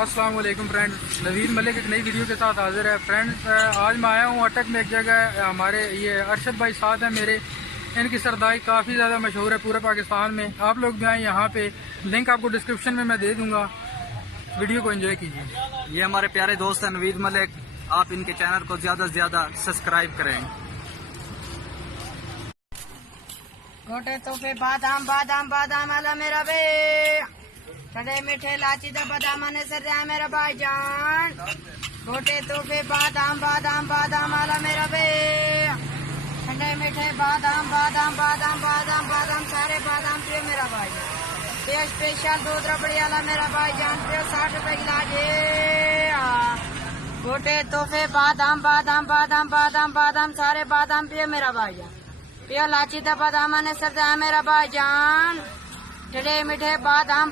अस्सलाम वालेकुम फ्रेंड्स, नवीद मलिक एक नई वीडियो के साथ हाजिर है। फ्रेंड्स, आज मैं आया हूँ अटक में। एक जगह हमारे ये अरशद भाई साथ हैं मेरे, इनकी सरदाई काफ़ी ज़्यादा मशहूर है पूरे पाकिस्तान में। आप लोग भी आए यहाँ पे, लिंक आपको डिस्क्रिप्शन में मैं दे दूँगा। वीडियो को एंजॉय कीजिए। ये हमारे प्यारे दोस्त हैं नवीद मलिक, आप इनके चैनल को ज़्यादा से ज़्यादा सब्सक्राइब करें। गोटे तोहफे बादाम बादाम बादाम आला मेरा बे, ठंडे मीठे लाची दा बादाम ने सर जाए मेरा भाईजान। गोटे तोहफे बादाम बादाम बादाम आला मेरा बे, ठंडे मीठे बादाम बादाम बादाम बादाम बादाम सारे बादाम पियो मेरा भाईजान। पियो स्पेशल दूध रबड़ी आला मेरा भाईजान, पियो 60 रुपए इलाजे। गोटे तोहफे बादाम बादाम बादाम बादाम बादाम सारे बादाम पियो मेरा भाईजान। पियो लाची दा बादाम ने सर जाए मेरा भाईजान, ठंडे मीठे बादाम